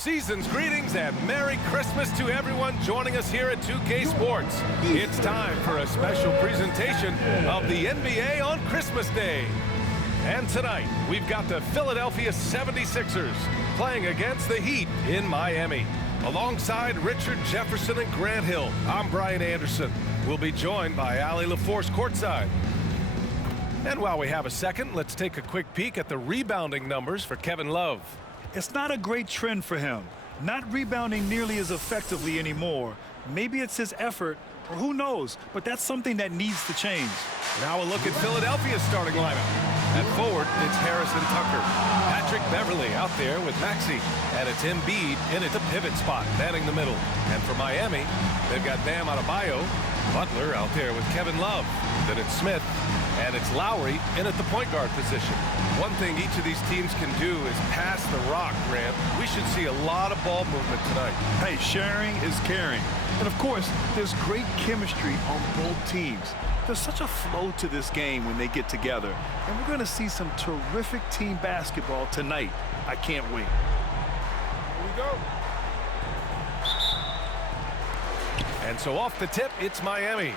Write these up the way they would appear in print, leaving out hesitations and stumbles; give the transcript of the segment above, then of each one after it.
Season's greetings and Merry Christmas to everyone joining us here at 2K Sports. It's time for a special presentation of the NBA on Christmas Day. And tonight, we've got the Philadelphia 76ers playing against the Heat in Miami. Alongside Richard Jefferson and Grant Hill, I'm Brian Anderson. We'll be joined by Allie LaForce courtside. And while we have a second, let's take a quick peek at the rebounding numbers for Kevin Love. It's not a great trend for him, not rebounding nearly as effectively anymore. Maybe it's his effort, or who knows, but that's something that needs to change. Now a look at Philadelphia's starting lineup. At forward, it's Harrison Tucker. Patrick Beverley out there with Maxey. And it's Embiid in at the pivot spot, manning the middle. And for Miami, they've got Bam Adebayo, Butler out there with Kevin Love. Then it's Smith, and it's Lowry in at the point guard position. One thing each of these teams can do is pass the rock, Grant. We should see a lot of ball movement tonight. Hey, sharing is caring. And of course, there's great chemistry on both teams. There's such a flow to this game when they get together. And we're going to see some terrific team basketball tonight. I can't wait. Here we go. And so off the tip, it's Miami.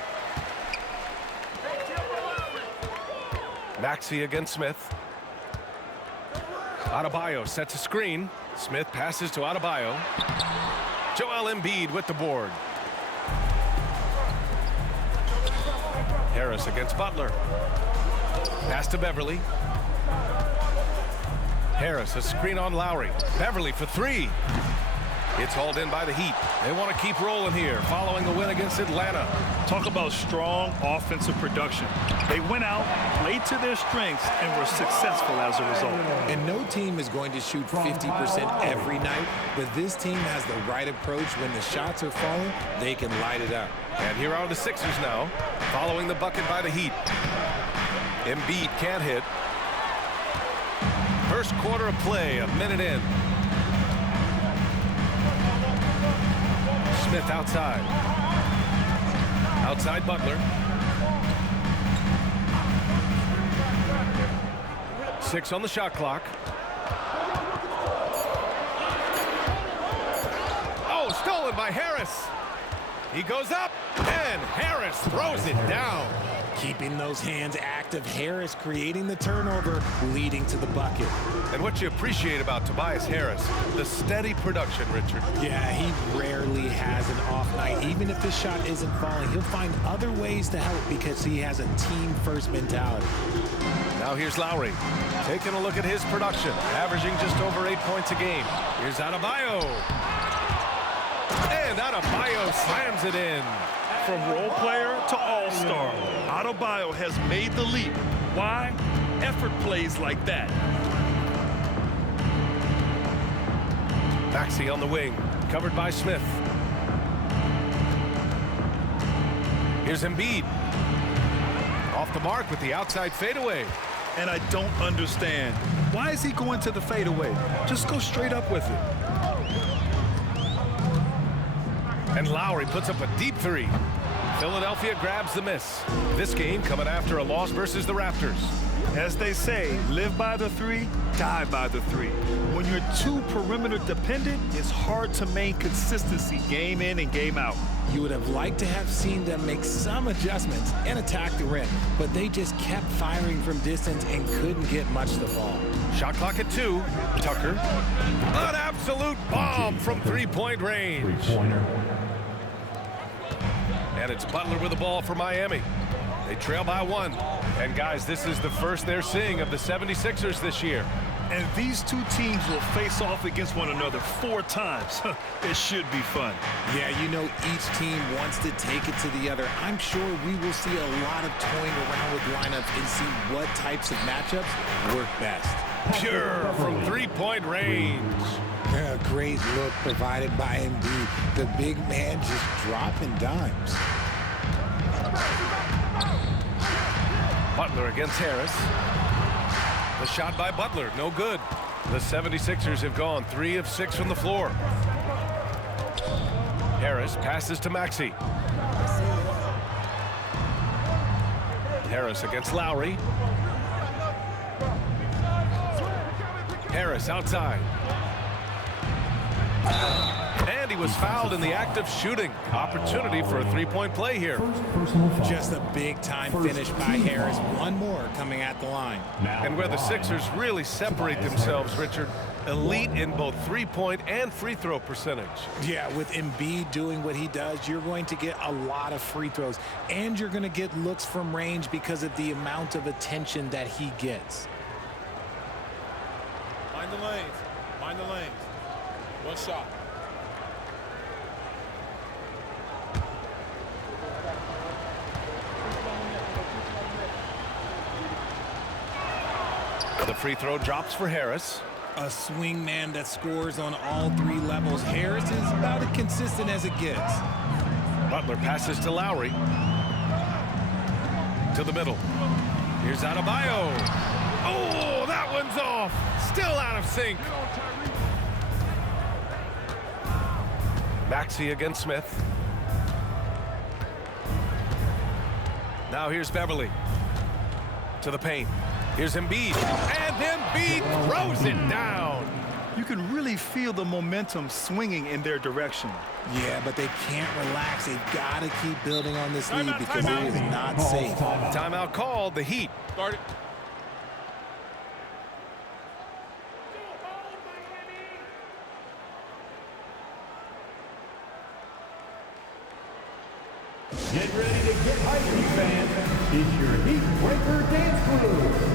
Maxey against Smith. Adebayo sets a screen. Smith passes to Adebayo. Joel Embiid with the board. Harris against Butler. Pass to Beverley. Harris, a screen on Lowry. Beverley for three. It's hauled in by the Heat. They want to keep rolling here following the win against Atlanta. Talk about strong offensive production. They went out, played to their strengths, and were successful as a result. And no team is going to shoot 50% every night, but this team has the right approach. When the shots are falling, they can light it up. And here are the Sixers now, following the bucket by the Heat. Embiid can't hit. First quarter of play, a minute in. Smith outside. Outside Butler. 6 on the shot clock. Oh, stolen by Harris. He goes up, and Harris throws it down. Keeping those hands active, Harris creating the turnover, leading to the bucket. And what you appreciate about Tobias Harris, the steady production, Richard. Yeah, he rarely has an off night. Even if the shot isn't falling, he'll find other ways to help because he has a team-first mentality. Now here's Lowry, taking a look at his production, averaging just over 8 points a game. Here's Adebayo. And Adebayo slams it in. From role player to all-star, Adebayo has made the leap. Why? Effort plays like that. Maxey on the wing, covered by Smith. Here's Embiid. Off the mark with the outside fadeaway. And I don't understand. Why is he going to the fadeaway? Just go straight up with it. And Lowry puts up a deep three. Philadelphia grabs the miss. This game coming after a loss versus the Raptors. As they say, live by the three, die by the three. When you're too perimeter dependent, it's hard to maintain consistency game in and game out. You would have liked to have seen them make some adjustments and attack the rim, but they just kept firing from distance and couldn't get much to fall. Shot clock at 2. Tucker. An absolute bomb from three-point range. And it's Butler with the ball for Miami. They trail by 1. And guys, this is the first they're seeing of the 76ers this year. And these two teams will face off against one another 4 times. It should be fun. Yeah, you know each team wants to take it to the other. I'm sure we will see a lot of toying around with lineups and see what types of matchups work best. Pure from three-point range. A great look provided by Embiid. The big man just dropping dimes. Butler against Harris. The shot by Butler, no good. The 76ers have gone 3 of 6 from the floor. Harris passes to Maxey. Harris against Lowry. Harris outside. was fouled in the act of shooting. Opportunity for a three-point play here. Just a big-time finish by Harris. One more coming at the line. And where the Sixers really separate themselves, Richard, elite in both three-point and free throw percentage. Yeah, with Embiid doing what he does, you're going to get a lot of free throws, and you're going to get looks from range because of the amount of attention that he gets. Mind the lanes. Mind the lanes. One shot. The free throw drops for Harris. A swing man that scores on all three levels. Harris is about as consistent as it gets. Butler passes to Lowry. To the middle. Here's Adebayo. Oh, that one's off. Still out of sync. Maxey against Smith. Now here's Beverly. To the paint. Here's Embiid. And Embiid throws it down. You can really feel the momentum swinging in their direction. Yeah, but they can't relax. They've got to keep building on this lead because it is not safe. Timeout called, the Heat. Start it. Get ready to get hyped, fans. It's your Heat Breaker Dance Crew.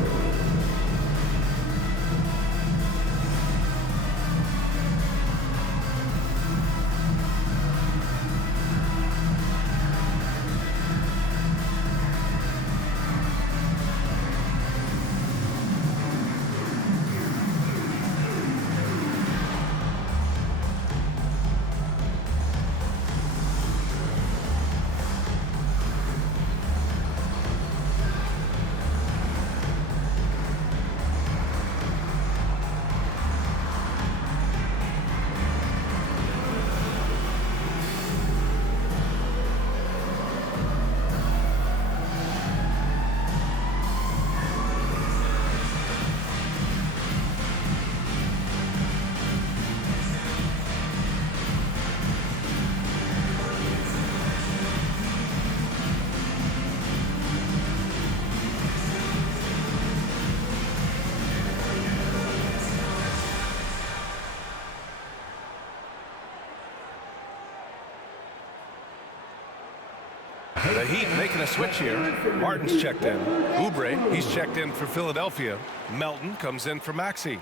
The Heat making a switch here. Martin's checked in. Oubre, he's checked in for Philadelphia. Melton comes in for Maxey.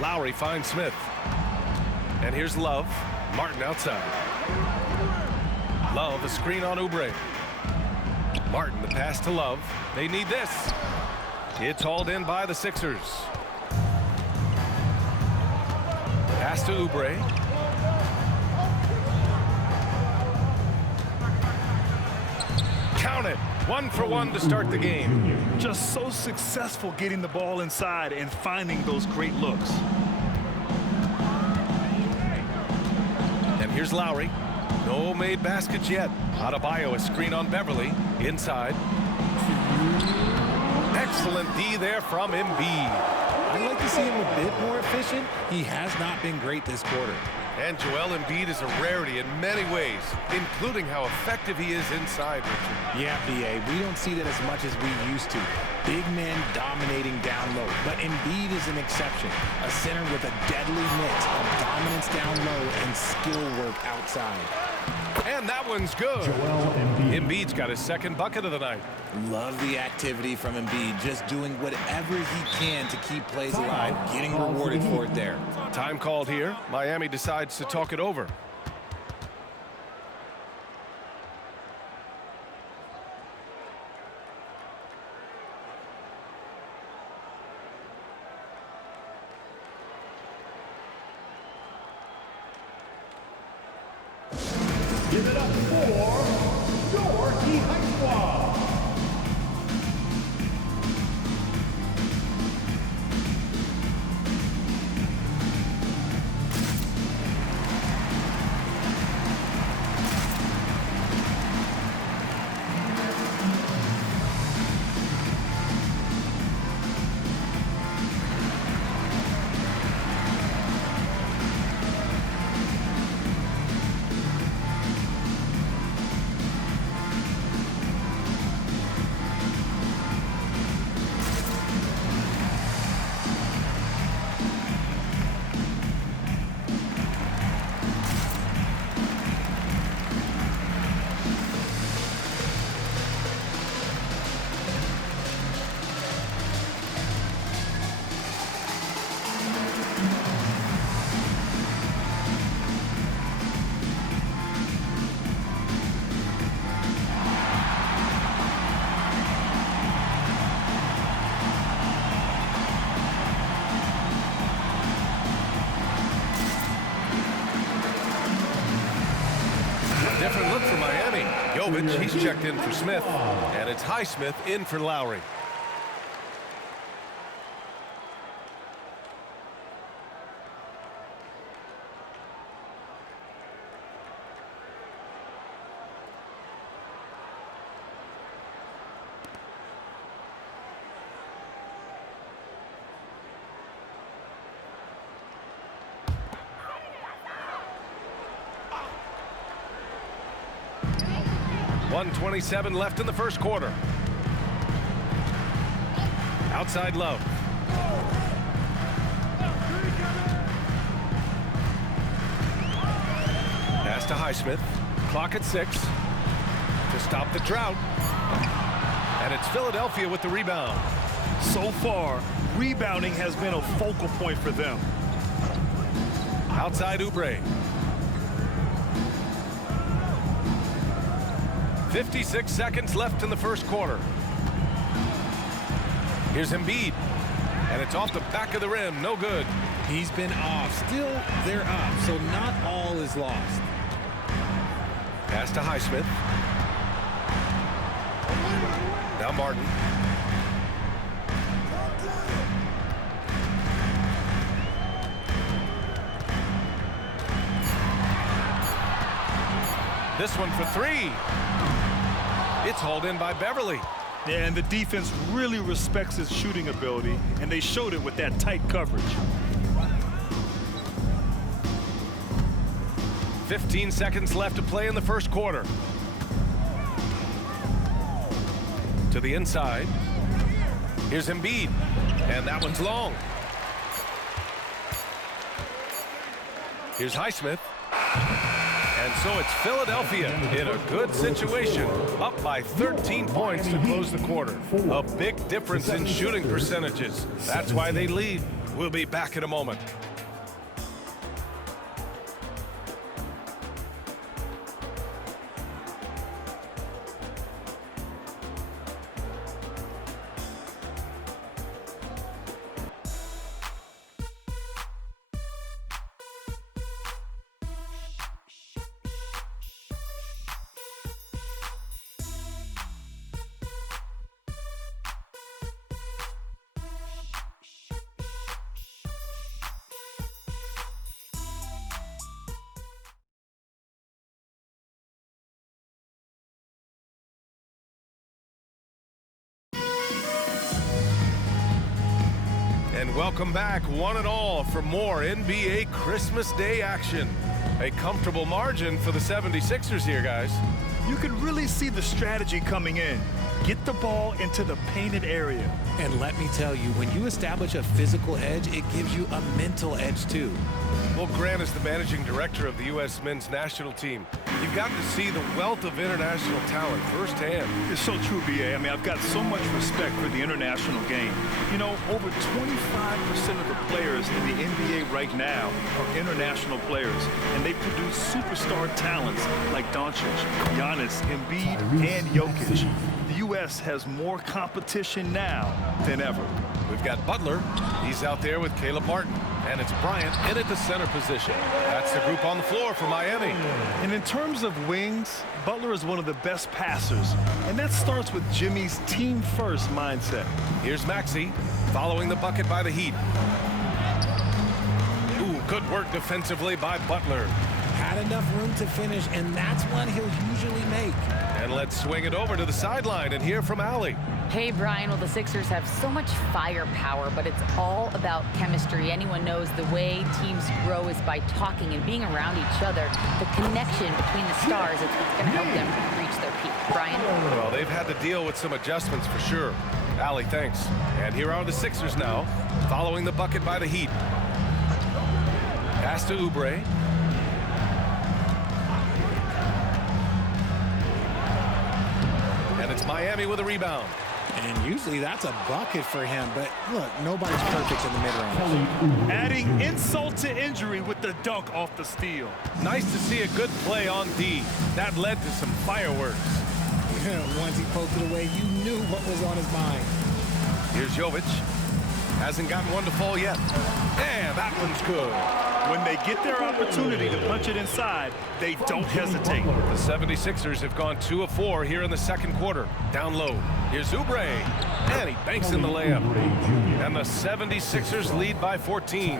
Lowry finds Smith. And here's Love. Martin outside. Love, a screen on Oubre. Martin, the pass to Love. They need this. It's hauled in by the Sixers. Pass to Oubre. Count it. 1 for 1 to start the game. Just so successful getting the ball inside and finding those great looks. And here's Lowry. No made baskets yet. Adebayo, a screen on Beverly. Inside. Excellent D there from Embiid. I'd like to see him a bit more efficient. He has not been great this quarter. And Joel Embiid is a rarity in many ways, including how effective he is inside, Richard. Yeah, B.A., we don't see that as much as we used to. Big men dominating down low, but Embiid is an exception. A center with a deadly mix of dominance down low and skill work outside. And that one's good. Embiid's got his second bucket of the night. Love the activity from Embiid, just doing whatever he can to keep plays alive, getting rewarded for it there. Time called here. Miami decides to talk it over. Give it up for Northie Heitwa. Different look for Miami. Jovic, he's checked in for Smith, and it's Highsmith in for Lowry. .127 left in the first quarter. Outside Love. Pass to Highsmith. Clock at 6 to stop the drought. And it's Philadelphia with the rebound. So far, rebounding has been a focal point for them. Outside Oubre. 56 seconds left in the first quarter. Here's Embiid, and it's off the back of the rim. No good. He's been off. Still, they're up, so not all is lost. Pass to Highsmith. Now Martin. This one for 3. It's hauled in by Beverly. Yeah, and the defense really respects his shooting ability, and they showed it with that tight coverage. 15 seconds left to play in the first quarter. To the inside. Here's Embiid, and that one's long. Here's Highsmith. And so it's Philadelphia in a good situation, up by 13 points to close the quarter. A big difference in shooting percentages. That's why they lead. We'll be back in a moment. And welcome back, one and all, for more NBA Christmas Day action. A comfortable margin for the 76ers here, guys. You can really see the strategy coming in. Get the ball into the painted area. And let me tell you, when you establish a physical edge, it gives you a mental edge, too. Well, Grant is the managing director of the U.S. men's national team. You've gotten to see the wealth of international talent firsthand. It's so true, B.A. I mean, I've got so much respect for the international game. You know, over 25% of the players in the NBA right now are international players, and they produce superstar talents like Doncic, Giannis, Embiid, and Jokic. The U.S. has more competition now than ever. We've got Butler. He's out there with Caleb Martin. And it's Bryant in at the center position. That's the group on the floor for Miami. And in terms of wings, Butler is one of the best passers. And that starts with Jimmy's team-first mindset. Here's Maxey following the bucket by the Heat. Ooh, good work defensively by Butler. Had enough room to finish, and that's one he'll usually make. And let's swing it over to the sideline and hear from Allie. Hey, Brian, well, the Sixers have so much firepower, but it's all about chemistry. Anyone knows the way teams grow is by talking and being around each other. The connection between the stars is what's going to help them reach their peak. Brian? Well, they've had to deal with some adjustments for sure. Allie, thanks. And here are the Sixers now, following the bucket by the Heat. Pass to Oubre. And it's Miami with a rebound. And usually that's a bucket for him, but look, nobody's perfect in the mid-range. Adding insult to injury with the dunk off the steal. Nice to see a good play on D. That led to some fireworks. Once he poked it away, you knew what was on his mind. Here's Jovic. Hasn't gotten one to fall yet. And that one's good. When they get their opportunity to punch it inside, they don't hesitate. The 76ers have gone 2 of 4 here in the second quarter. Down low. Here's Oubre. And he banks in the layup. And the 76ers lead by 14.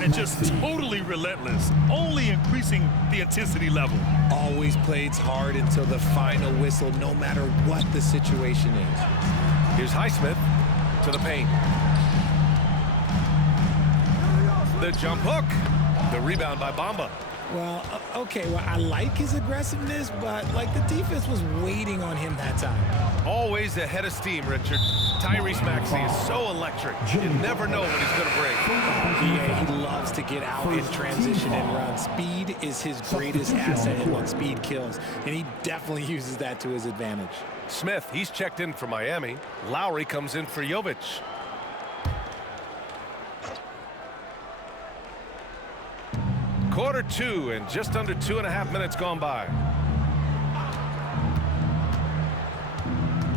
And just totally relentless, only increasing the intensity level. Always plays hard until the final whistle, no matter what the situation is. Here's Highsmith to the paint. The jump hook. The rebound by Bamba. Well, okay, well, I like his aggressiveness, but, like, the defense was waiting on him that time. Always ahead of steam, Richard. Tyrese Maxey is so electric. You never know when he's going to break. Yeah, he loves to get out in transition and run. Speed is his greatest asset, and look, speed kills. And he definitely uses that to his advantage. Smith, he's checked in for Miami. Lowry comes in for Jovic. Quarter 2 and just under 2.5 minutes gone by.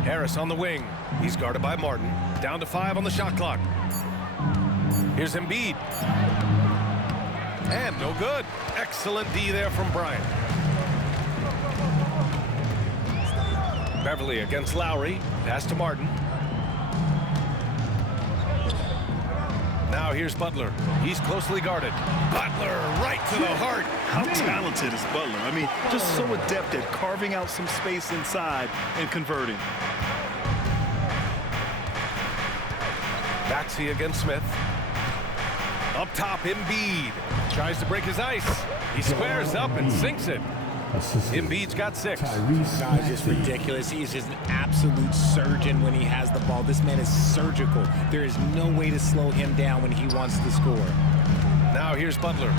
Harris on the wing. He's guarded by Martin. Down to 5 on the shot clock. Here's Embiid. And no good. Excellent D there from Bryant. Beverly against Lowry. Pass to Martin. Now here's Butler. He's closely guarded. Butler right to the heart. How talented is Butler? I mean, just so adept at carving out some space inside and converting. Maxey against Smith. Up top, Embiid. Tries to break his ice. He squares up and sinks it. Embiid's got 6. No, it's just ridiculous. He's just an absolute surgeon when he has the ball. This man is surgical. There is no way to slow him down when he wants to score. Now here's Butler.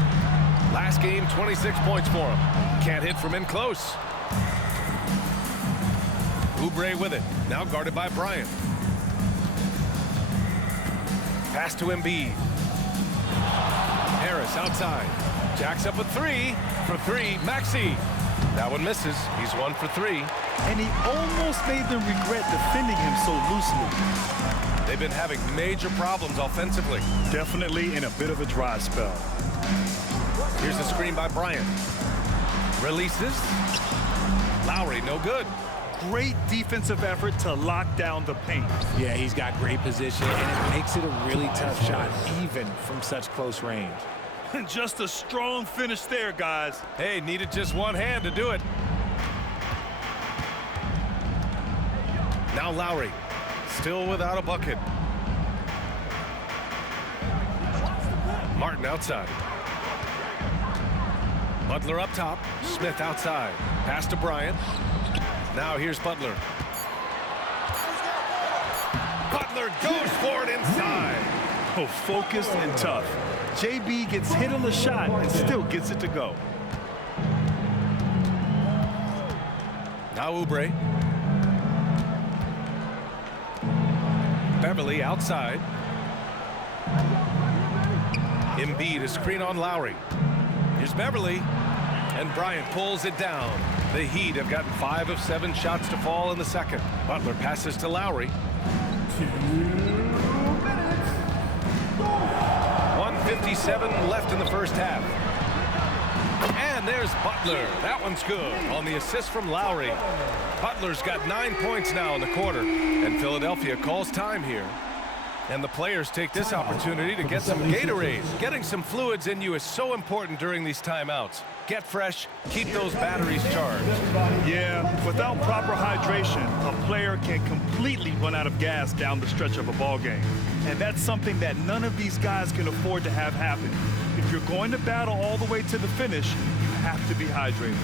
Last game, 26 points for him. Can't hit from in close. Oubre with it. Now guarded by Bryant. Pass to Embiid. Harris outside. Jacks up a 3. For 3, Maxey. That one misses. He's 1 for 3. And he almost made them regret defending him so loosely. They've been having major problems offensively. Definitely in a bit of a dry spell. Here's a screen by Bryant. Releases. Lowry, no good. Great defensive effort to lock down the paint. Yeah, he's got great position, and it makes it a really tough shot, even from such close range. Just a strong finish there, guys. Hey, needed just one hand to do it. Now Lowry, still without a bucket. Martin outside. Butler up top. Smith outside. Pass to Bryant. Now here's Butler. Butler goes for it inside. Oh, focused and tough. JB gets hit on the shot and still gets it to go. Now Oubre. Beverly outside. Embiid, a screen on Lowry. Here's Beverly. And Bryant pulls it down. The Heat have gotten 5 of 7 shots to fall in the second. Butler passes to Lowry. 1:15 1:57 left in the first half. And there's Butler. That one's good on the assist from Lowry. Butler's got 9 points now in the quarter, and Philadelphia calls time here. And the players take this opportunity to get some Gatorade. Getting some fluids in you is so important during these timeouts. Get fresh, keep those batteries charged. Yeah, without proper hydration, a player can completely run out of gas down the stretch of a ball game. And that's something that none of these guys can afford to have happen. If you're going to battle all the way to the finish, you have to be hydrated.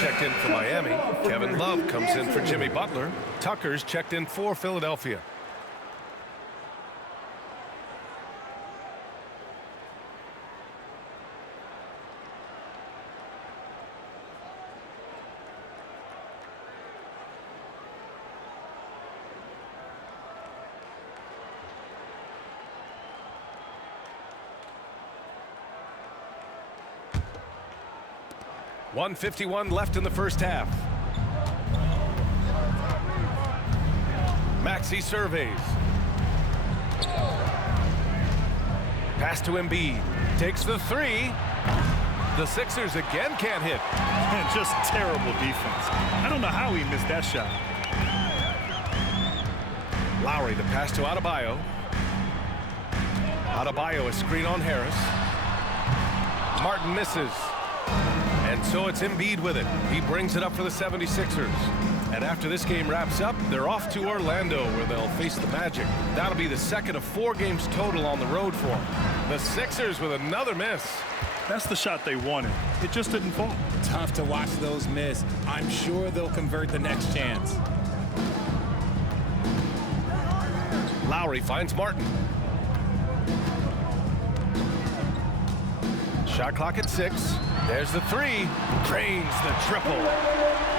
Checked in for Miami. Kevin Love comes in for Jimmy Butler. Tucker's checked in for Philadelphia. .151 left in the first half. Maxey surveys. Pass to Embiid. Takes the three. The Sixers again can't hit. Just terrible defense. I don't know how he missed that shot. Lowry, the pass to Adebayo. Adebayo, a screen on Harris. Martin misses. And so it's Embiid with it. He brings it up for the 76ers. And after this game wraps up, they're off to Orlando, where they'll face the Magic. That'll be the second of 4 games total on the road for them. The Sixers with another miss. That's the shot they wanted. It just didn't fall. Tough to watch those miss. I'm sure they'll convert the next chance. Lowry finds Martin. Shot clock at 6. There's the three. Drains the triple.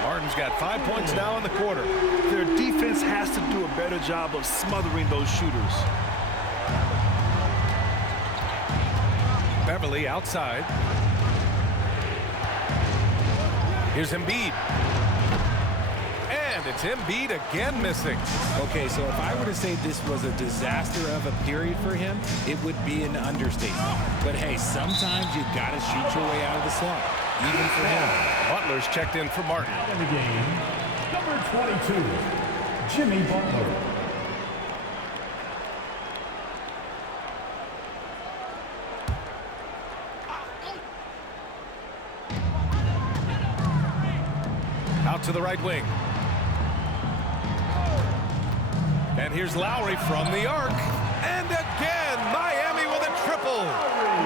Martin's got 5 points now in the quarter. Their defense has to do a better job of smothering those shooters. Beverly outside. Here's Embiid. And it's Embiid again missing. Okay, so if I were to say this was a disaster of a period for him, it would be an understatement. But hey, sometimes you gotta shoot your way out of the slump, even for him. Butler's checked in for Martin. In the game, number 22, Jimmy Butler. Out to the right wing. And here's Lowry from the arc. And again, Miami with a triple.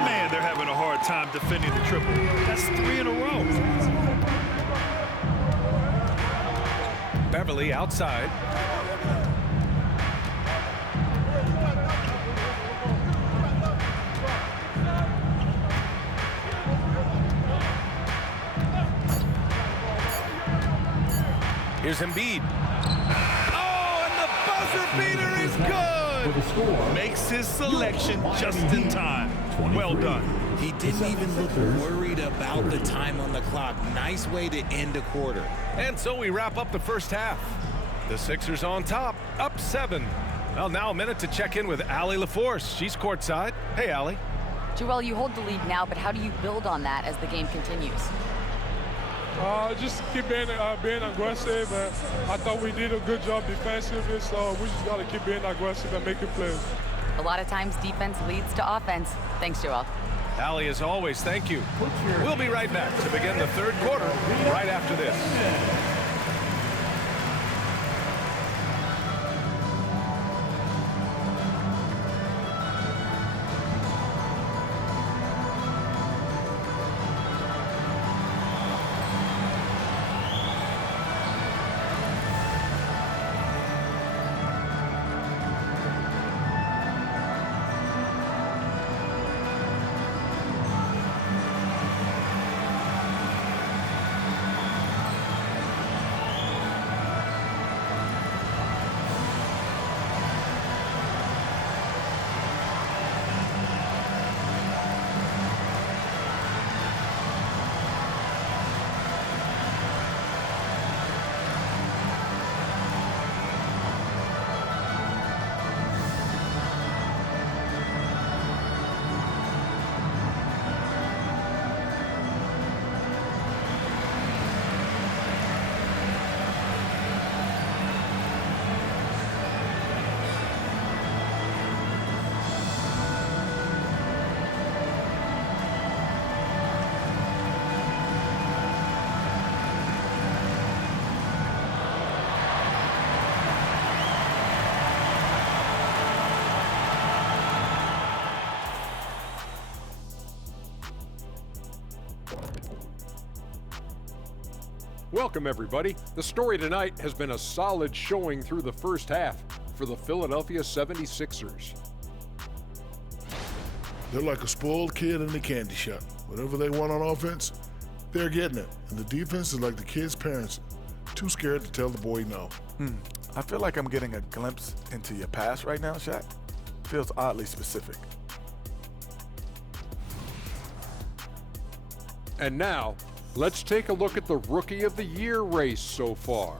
Man, they're having a hard time defending the triple. That's 3 in a row. Beverly outside. Here's Embiid. Oh, and the buzzer beater is good. Makes his selection just in time. Well done. He didn't even look worried about the time on the clock. Nice way to end a quarter. And so we wrap up the first half. The Sixers on top, up 7. Well, now a minute to check in with Allie LaForce. She's courtside. Hey, Allie. Joel, you hold the lead now, but how do you build on that as the game continues? Just keep being aggressive. I thought we did a good job defensively, so we just got to keep being aggressive and making plays. A lot of times defense leads to offense. Thanks, Joel. Allie, as always, thank you. We'll be right back to begin the third quarter right after this. Welcome, everybody. The story tonight has been a solid showing through the first half for the Philadelphia 76ers. They're like a spoiled kid in a candy shop. Whatever they want on offense, they're getting it. And the defense is like the kid's parents, too scared to tell the boy no. I feel like I'm getting a glimpse into your past right now, Shaq. Feels oddly specific. And now, let's take a look at the Rookie of the Year race so far.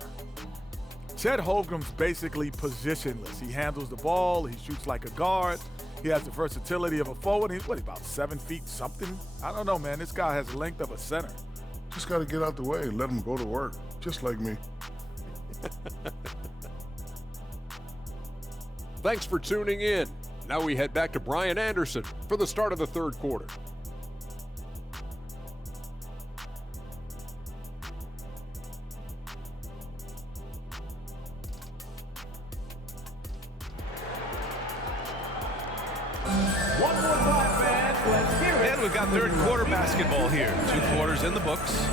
Chet Holmgren's basically positionless. He handles the ball, he shoots like a guard, he has the versatility of a forward. He's about 7 feet something? I don't know, man. This guy has the length of a center. Just got to get out the way and let him go to work, just like me. Thanks for tuning in. Now we head back to Brian Anderson for the start of the third quarter. And we've got third quarter basketball here. 2 quarters in the books.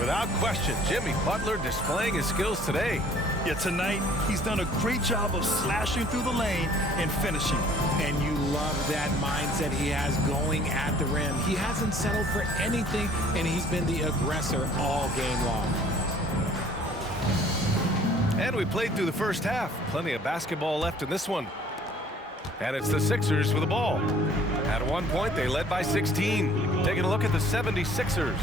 Without question, Jimmy Butler displaying his skills today. Yeah, tonight he's done a great job of slashing through the lane and finishing. And you love that mindset he has going at the rim. He hasn't settled for anything, and he's been the aggressor all game long. And we played through the first half. Plenty of basketball left in this one. And it's the Sixers with the ball. At one point, they led by 16. Taking a look at the 76ers.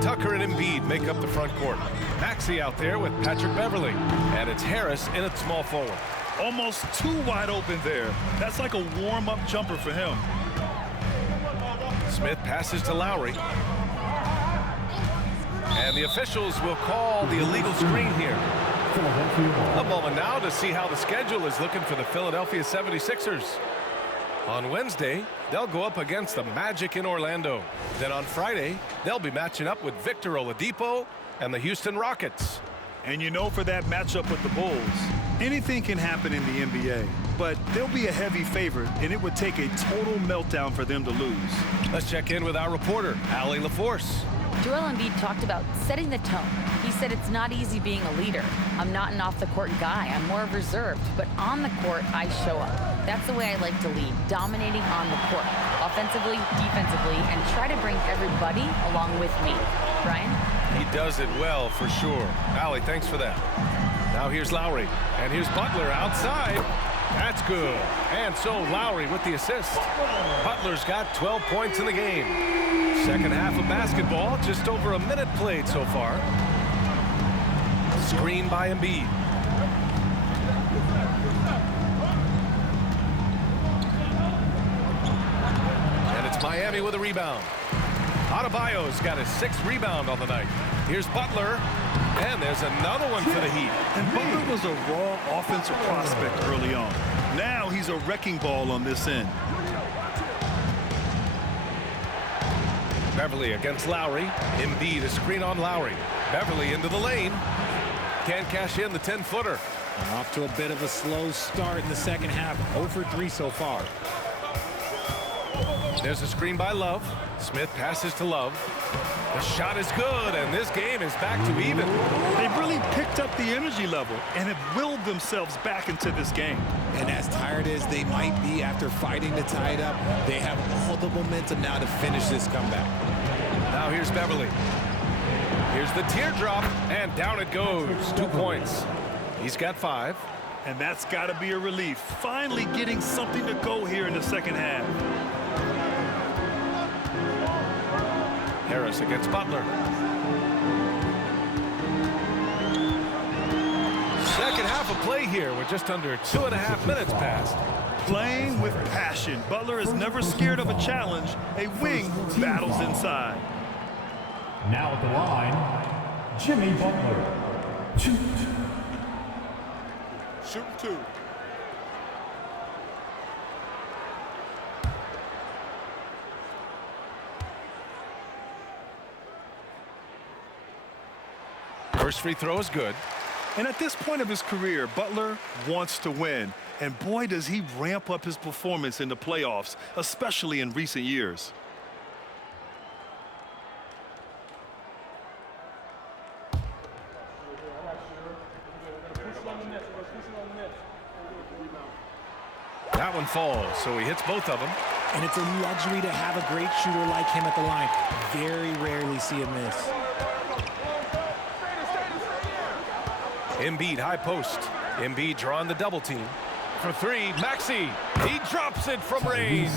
Tucker and Embiid make up the front court. Maxey out there with Patrick Beverly. And it's Harris in at small forward. Almost too wide open there. That's like a warm-up jumper for him. Smith passes to Lowry. And the officials will call the illegal screen here. A moment now to see how the schedule is looking for the Philadelphia 76ers. On Wednesday, they'll go up against the Magic in Orlando. Then on Friday, they'll be matching up with Victor Oladipo and the Houston Rockets. And you know, for that matchup with the Bulls, anything can happen in the NBA, but they'll be a heavy favorite, and it would take a total meltdown for them to lose. Let's check in with our reporter, Allie LaForce. Joel Embiid talked about setting the tone. He said it's not easy being a leader. I'm not an off-the-court guy. I'm more reserved. But on the court, I show up. That's the way I like to lead, dominating on the court, offensively, defensively, and try to bring everybody along with me. Brian? He does it well, for sure. Allie, thanks for that. Now here's Lowry, and here's Butler outside. That's good. And so Lowry with the assist. Butler's got 12 points in the game. Second half of basketball, just over a minute played so far. Screen by Embiid. And it's Miami with a rebound. Adebayo's got his 6th rebound on the night. Here's Butler, and there's another one for the Heat. And Butler was a raw offensive prospect early on. Now he's a wrecking ball on this end. Beverly against Lowry. Embiid, a screen on Lowry. Beverly into the lane. Can't cash in the 10-footer. Off to a bit of a slow start in the second half. 0 for 3 so far. There's a screen by Love. Smith passes to Love. The shot is good, and this game is back to even. They've really picked up the energy level and have willed themselves back into this game. And as tired as they might be after fighting to tie it up, they have all the momentum now to finish this comeback. Now here's Beverly. Here's the teardrop, and down it goes. 2 points. He's got 5. And that's got to be a relief. Finally getting something to go here in the second half. Harris against Butler. Second half of play here with just under 2.5 minutes passed. Playing with passion. Butler is never scared of a challenge. A wing who battles inside. Now at the line, Jimmy Butler. Shoot. Shoot 2. First free throw is good. And at this point of his career, Butler wants to win. And boy, does he ramp up his performance in the playoffs, especially in recent years. That one falls, so he hits both of them. And it's a luxury to have a great shooter like him at the line. Very rarely see a miss. Embiid, high post. Embiid drawing the double team. For 3, Maxey. He drops it from range.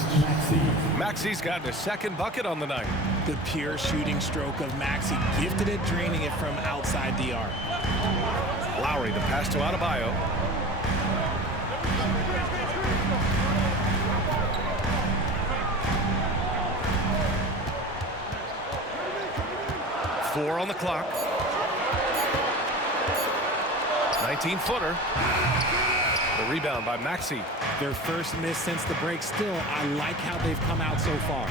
Maxey's gotten his second bucket on the night. The pure shooting stroke of Maxey, gifted at draining it from outside the arc. Lowry, the pass to Adebayo. Four on the clock. 19-footer. The rebound by Maxey. Their first miss since the break. Still, I like how they've come out so far.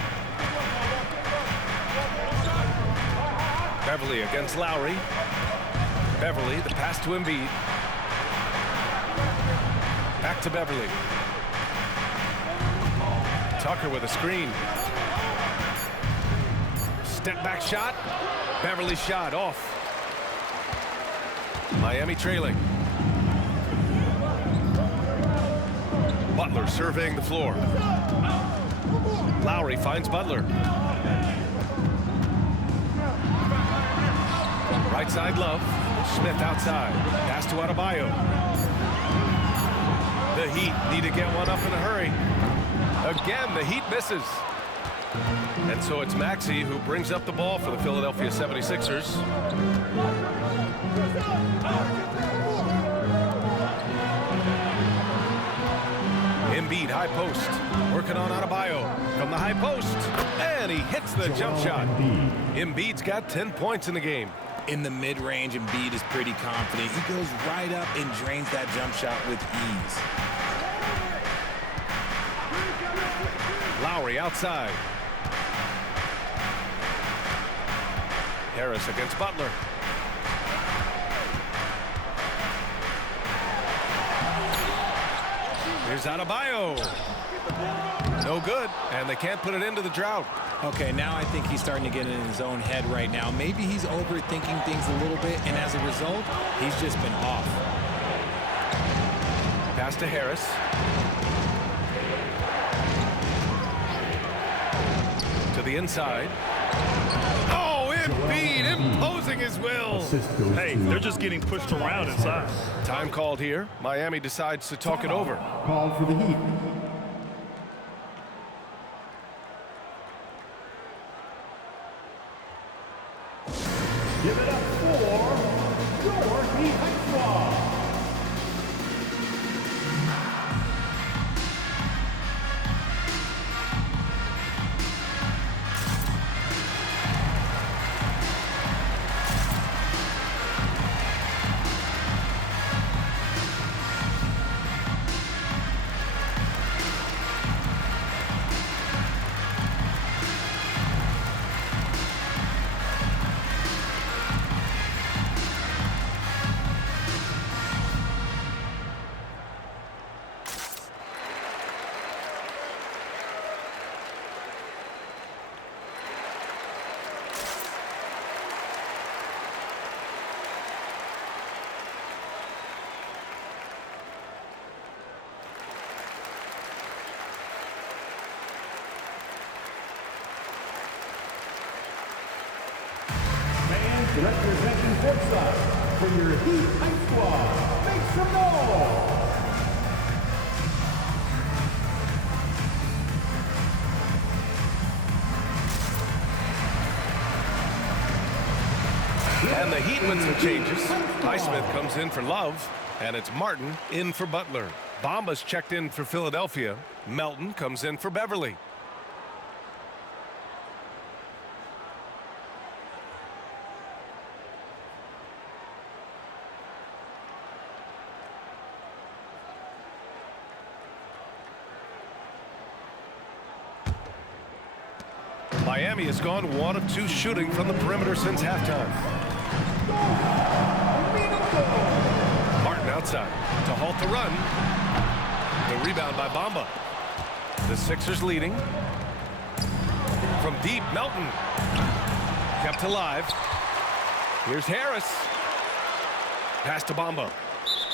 Beverly against Lowry. Beverly, the pass to Embiid. Back to Beverly. Tucker with a screen. Step back shot. Beverly shot off. Miami trailing. Butler surveying the floor. Lowry finds Butler. Right side Love. Smith outside. Pass to Adebayo. The Heat need to get one up in a hurry. Again, the Heat misses. And so it's Maxey who brings up the ball for the Philadelphia 76ers. Embiid, high post. Working on Adebayo from the high post. And he hits the jump shot. Embiid's got 10 points in the game. In the mid-range, Embiid is pretty confident. He goes right up and drains that jump shot with ease. Lowry outside. Harris against Butler. Here's Adebayo. No good, and they can't put it into the drought. Okay, now I think he's starting to get in his own head right now. Maybe he's overthinking things a little bit, and as a result, he's just been off. Pass to Harris. To the inside. Oh, Embiid imposing his will. Hey, they're just getting pushed around inside. Time called here. Miami decides to talk it over. Called for the Heat. Give it up for your Heat Squad. Representing courtside for your Heat High Squad, make some noise! And the Heat with some changes. Highsmith comes in for Love, and it's Martin in for Butler. Bamba's checked in for Philadelphia. Melton comes in for Beverly. Miami has gone 1 of 2 shooting from the perimeter since halftime. Martin outside to halt the run. The rebound by Bamba. The Sixers leading. From deep, Melton. Kept alive. Here's Harris. Pass to Bamba.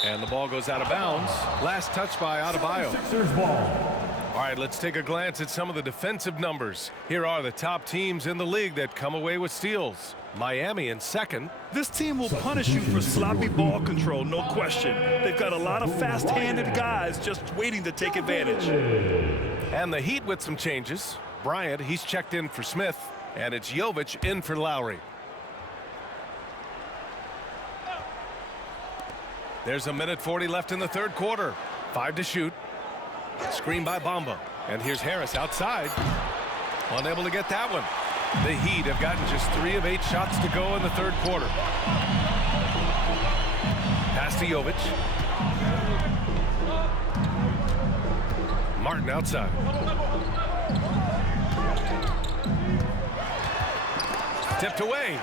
And the ball goes out of bounds. Last touch by Adebayo. Sixers ball. All right, let's take a glance at some of the defensive numbers. Here are the top teams in the league that come away with steals. Miami in second. This team will punish you for sloppy ball control, no question. They've got a lot of fast-handed guys just waiting to take advantage. And the Heat with some changes. Bryant, he's checked in for Smith, and it's Jovic in for Lowry. There's 1:40 left in the third quarter. 5 to shoot. Screen by Bamba. And here's Harris outside. Unable to get that one. The Heat have gotten just 3 of 8 shots to go in the third quarter. Pass to Jovic. Martin outside. Tipped away.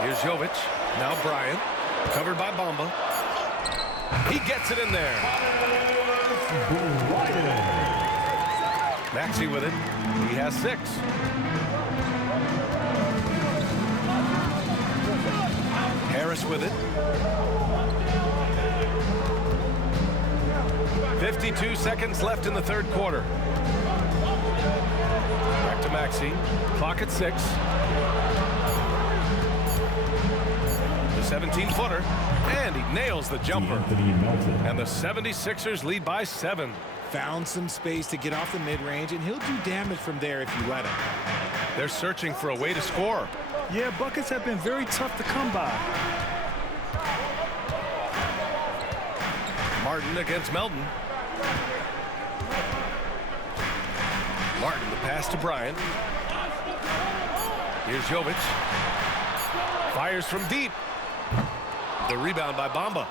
Here's Jovic. Now Bryant. Covered by Bamba. He gets it in there. Maxey with it. He has 6. Harris with it. 52 seconds left in the third quarter. Back to Maxey. Clock at 6. The 17-footer. And he nails the jumper. And the 76ers lead by 7. Found some space to get off the mid-range, and he'll do damage from there if you let him. They're searching for a way to score. Yeah, buckets have been very tough to come by. Martin against Melton. Martin, the pass to Bryant. Here's Jovic. Fires from deep. The rebound by Bamba.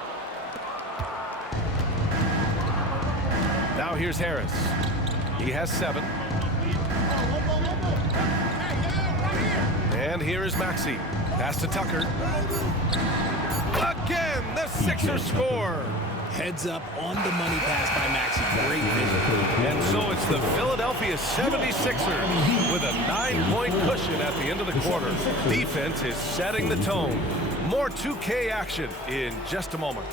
Now here's Harris. He has 7. And here is Maxey. Pass to Tucker. Again, the Sixers score. Heads up on the money pass by Maxey. Great vision. And so it's the Philadelphia 76ers with a 9-point cushion at the end of the quarter. Defense is setting the tone. More 2K action in just a moment.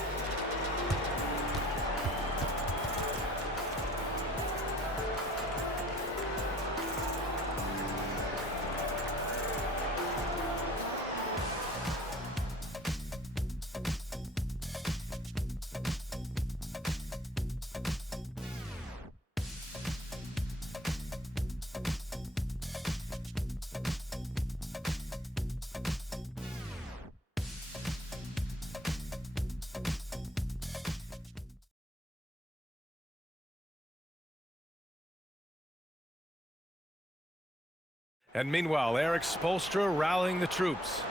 And meanwhile, Eric Spoelstra rallying the troops.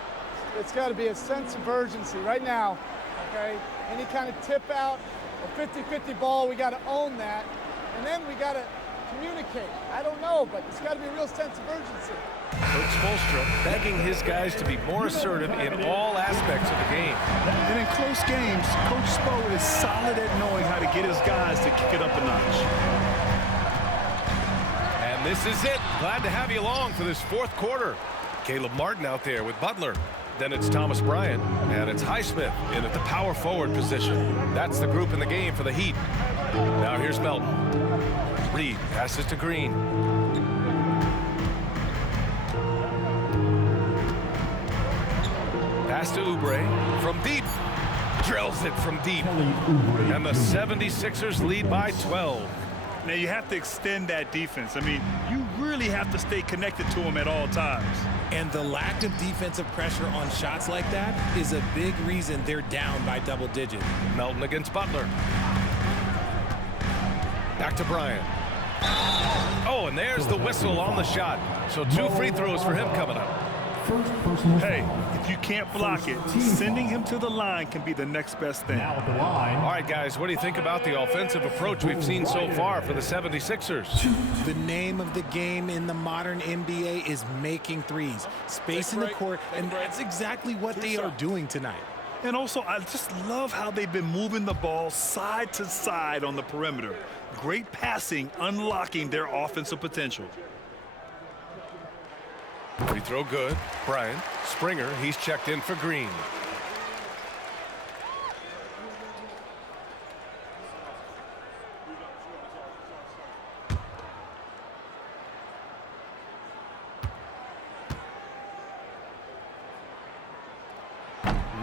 It's got to be a sense of urgency right now, okay? Any kind of tip out, a 50-50 ball, we got to own that. And then we got to communicate. I don't know, but it's got to be a real sense of urgency. Coach Spoelstra begging his guys to be more assertive in all aspects of the game. And in close games, Coach Spo is solid at knowing how to get his guys to kick it up a notch. And this is it. Glad to have you along for this fourth quarter. Caleb Martin out there with Butler. Then it's Thomas Bryant, and it's Highsmith in at the power forward position. That's the group in the game for the Heat. Now here's Melton. Reed passes to Green. Pass to Oubre from deep. Drills it from deep. And the 76ers lead by 12. Now you have to extend that defense. I mean, you really have to stay connected to them at all times. And the lack of defensive pressure on shots like that is a big reason they're down by double digit. Melton against Butler. Back to Bryant. Oh, and there's the whistle on the shot. So 2 free throws for him coming up. Hey, if you can't block it, sending him to the line can be the next best thing. Now at the line. All right, guys, what do you think about the offensive approach we've seen so far for the 76ers? The name of the game in the modern NBA is making threes, spacing the court, and that's exactly what they are doing tonight. And also, I just love how they've been moving the ball side to side on the perimeter. Great passing, unlocking their offensive potential. Free throw good. Bryant. Springer, he's checked in for Green.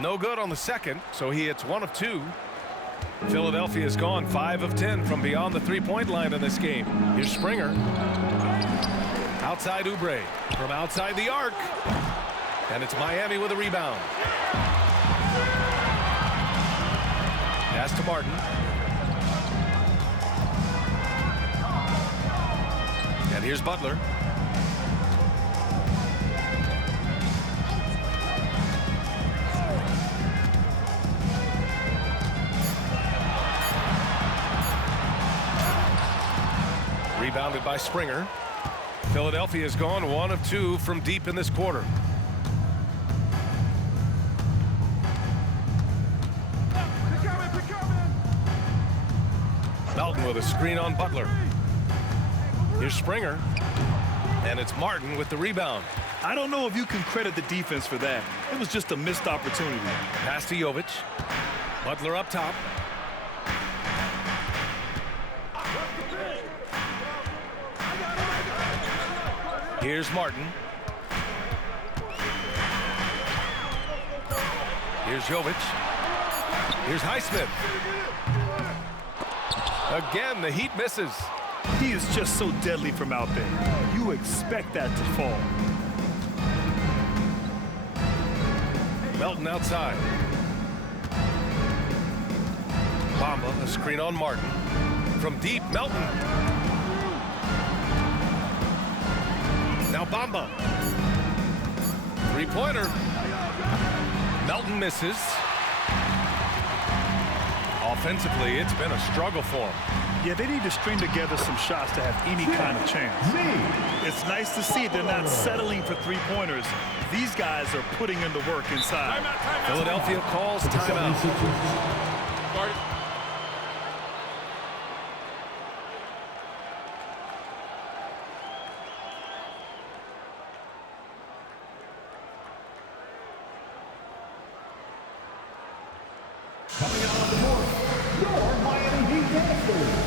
No good on the second, so he hits 1 of 2. Philadelphia's gone 5 of 10 from beyond the three-point line in this game. Here's Springer. Outside Oubre. From outside the arc. And it's Miami with a rebound. Pass to Martin. And here's Butler. Rebounded by Springer. Philadelphia's gone 1 of 2 from deep in this quarter. Melton with a screen on Butler. Here's Springer. And it's Martin with the rebound. I don't know if you can credit the defense for that. It was just a missed opportunity. Pass to Jovic. Butler up top. Here's Martin. Here's Jovic. Here's Highsmith. Again, the Heat misses. He is just so deadly from out there. You expect that to fall. Melton outside. Bamba, a screen on Martin. From deep, Melton. Now Bamba. Three-pointer. Melton misses. Offensively, it's been a struggle for him. Yeah, they need to string together some shots to have any kind of chance. It's nice to see they're not settling for three-pointers. These guys are putting in the work inside. Philadelphia calls timeout. Coming out on the court, your Miami Heat Gangsters.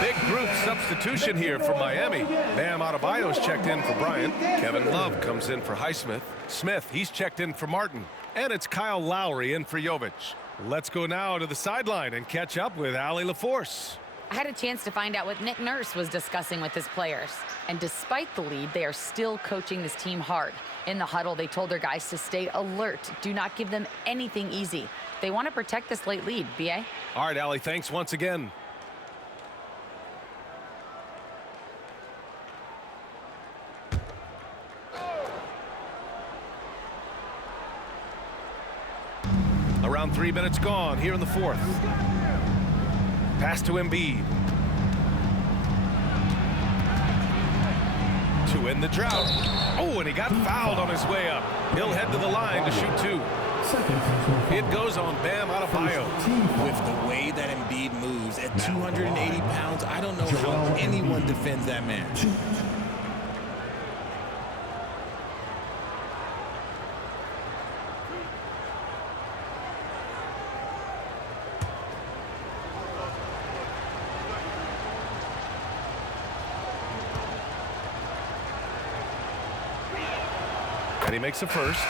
Big group substitution here for Miami. Bam Adebayo's checked in for Bryant. Kevin Love comes in for Highsmith. Smith, he's checked in for Martin. And it's Kyle Lowry in for Jovic. Let's go now to the sideline and catch up with Allie LaForce. I had a chance to find out what Nick Nurse was discussing with his players. And despite the lead, they are still coaching this team hard. In the huddle, they told their guys to stay alert. Do not give them anything easy. They want to protect this late lead, B.A. All right, Allie, thanks once again. Around 3 minutes gone here in the fourth. Pass to Embiid. To end the drought. Oh, and he got fouled on his way up. He'll head to the line to shoot 2. It goes on Bam Adebayo. With the way that Embiid moves at 280 pounds, I don't know how anyone defends that man. And he makes a first.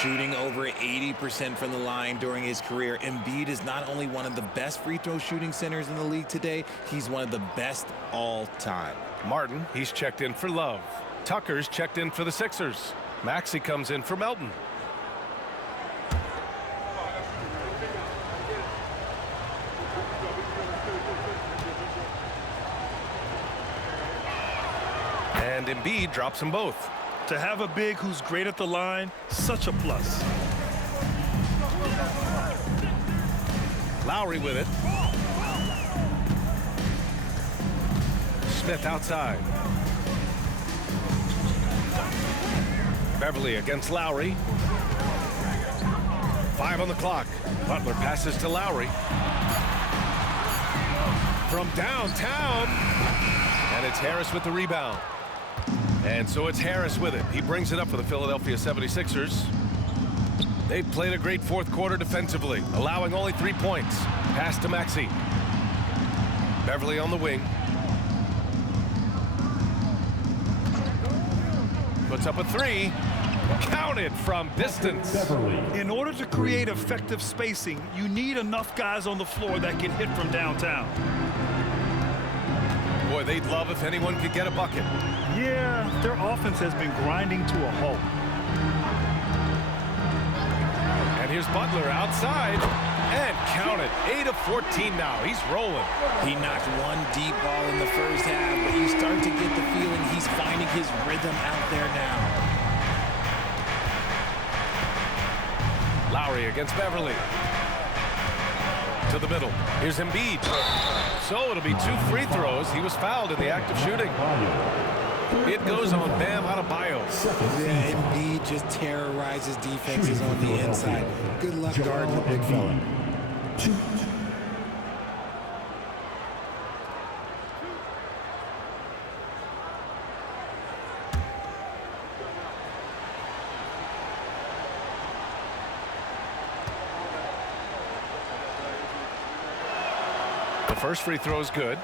Shooting over 80% from the line during his career, Embiid is not only one of the best free throw shooting centers in the league today, he's one of the best all time. Martin, he's checked in for Love. Tucker's checked in for the Sixers. Maxey comes in for Melton. And Embiid drops them both. To have a big who's great at the line, such a plus. Lowry with it. Smith outside. Beverly against Lowry. 5 on the clock. Butler passes to Lowry. From downtown. And it's Harris with the rebound. And so it's Harris with it. He brings it up for the Philadelphia 76ers. They've played a great fourth quarter defensively, allowing only 3 points. Pass to Maxey. Beverly on the wing. Puts up a 3. Counted from distance. In order to create effective spacing, you need enough guys on the floor that can hit from downtown. Boy, they'd love if anyone could get a bucket. Yeah, their offense has been grinding to a halt. And here's Butler outside. And count it. 8 of 14 now. He's rolling. He knocked one deep ball in the first half, but you start to get the feeling he's finding his rhythm out there now. Lowry against Beverly. To the middle. Here's Embiid. So it'll be 2 free throws. He was fouled in the act of shooting. It goes on Bam Adebayo. Yeah, Embiid just terrorizes defenses on the inside. Good luck guarding the big fella. The first free throw is good.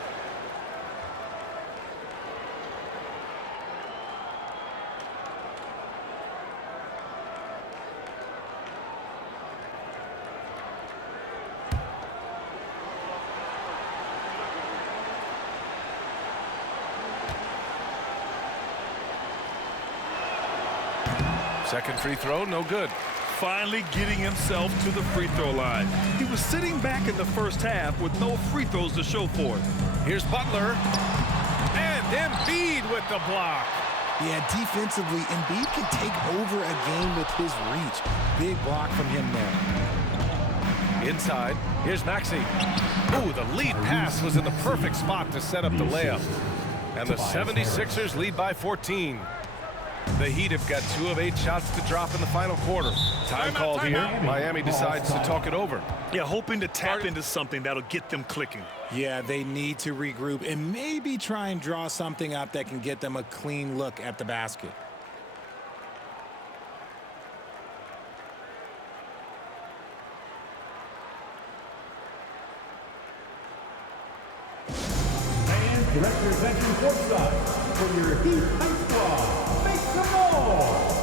Second free throw, no good. Finally getting himself to the free throw line. He was sitting back in the first half with no free throws to show for it. Here's Butler. And Embiid with the block. Yeah, defensively, Embiid can take over a game with his reach. Big block from him there. Inside, here's Maxey. Ooh, the lead pass was in the perfect spot to set up the layup. And the 76ers lead by 14. The Heat have got 2 of 8 shots to drop in the final quarter. Time called here. Miami decides to talk it over. Yeah, hoping to tap into something that'll get them clicking. Yeah, they need to regroup and maybe try and draw something up that can get them a clean look at the basket. And director's entry courtside for your Heat High Squad. Make some noise!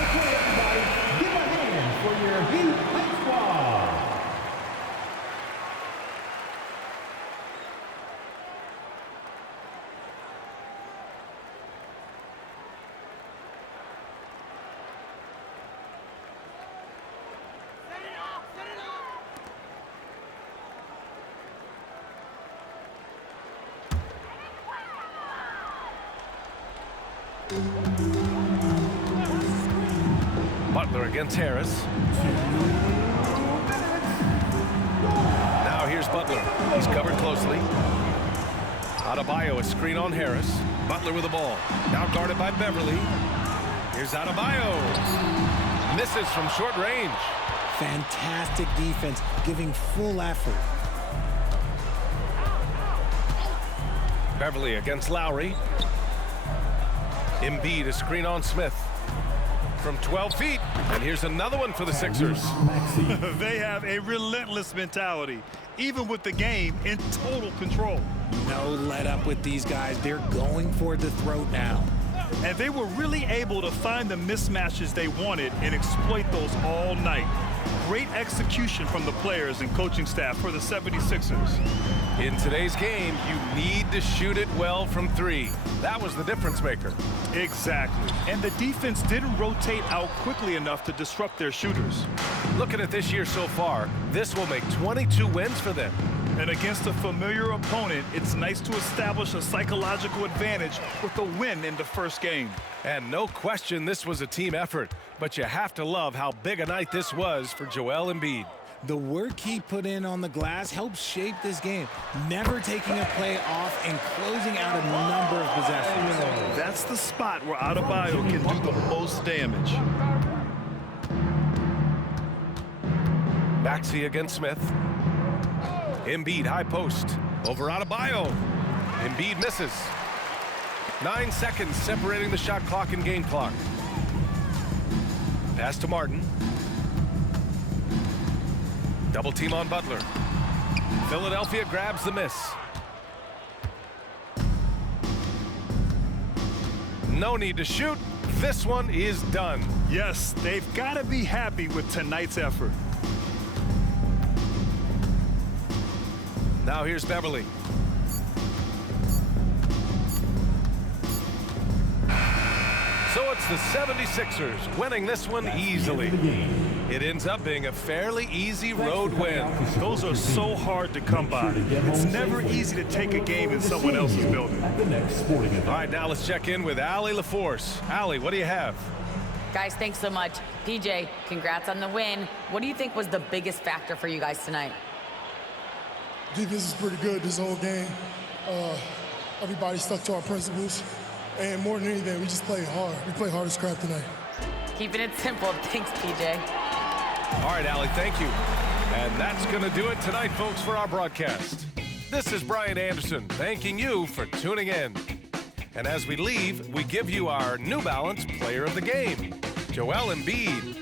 Okay, everybody, give a hand for your Heat High Squad. Butler against Harris. Now here's Butler. He's covered closely. Adebayo, a screen on Harris. Butler with the ball. Now guarded by Beverly. Here's Adebayo. Misses from short range. Fantastic defense, giving full effort. Beverly against Lowry. Embiid, a screen on Smith. From 12 feet, and here's another one for the Sixers. They have a relentless mentality, even with the game in total control. No let up with these guys. They're going for the throat now. And they were really able to find the mismatches they wanted and exploit those all night. Great execution from the players and coaching staff for the 76ers. In today's game, you need to shoot it well from three. That was the difference maker. Exactly. And the defense didn't rotate out quickly enough to disrupt their shooters. Looking at this year so far, this will make 22 wins for them. And against a familiar opponent, it's nice to establish a psychological advantage with a win in the first game. And no question this was a team effort, but you have to love how big a night this was for Joel Embiid. The work he put in on the glass helped shape this game, never taking a play off and closing out a number of possessions. That's the spot where Adebayo can do the most damage. Maxey against Smith. Embiid high post over Adebayo. Embiid misses. 9 seconds separating the shot clock and game clock. Pass to Martin. Double team on Butler. Philadelphia grabs the miss. No need to shoot. This one is done. Yes, they've got to be happy with tonight's effort. Now here's Beverly. So it's the 76ers winning this one easily. It ends up being a fairly easy road win. Those are so hard to come by. It's never easy to take a game in someone else's building. All right, now let's check in with Allie LaForce. Allie, what do you have? Guys, thanks so much. PJ, congrats on the win. What do you think was the biggest factor for you guys tonight? Defense is pretty good this whole game. Everybody stuck to our principles. And more than anything, we just played hard. We played hard as crap tonight. Keeping it simple. Thanks, PJ. All right, Allie, thank you. And that's going to do it tonight, folks, for our broadcast. This is Brian Anderson thanking you for tuning in. And as we leave, we give you our New Balance Player of the Game, Joel Embiid.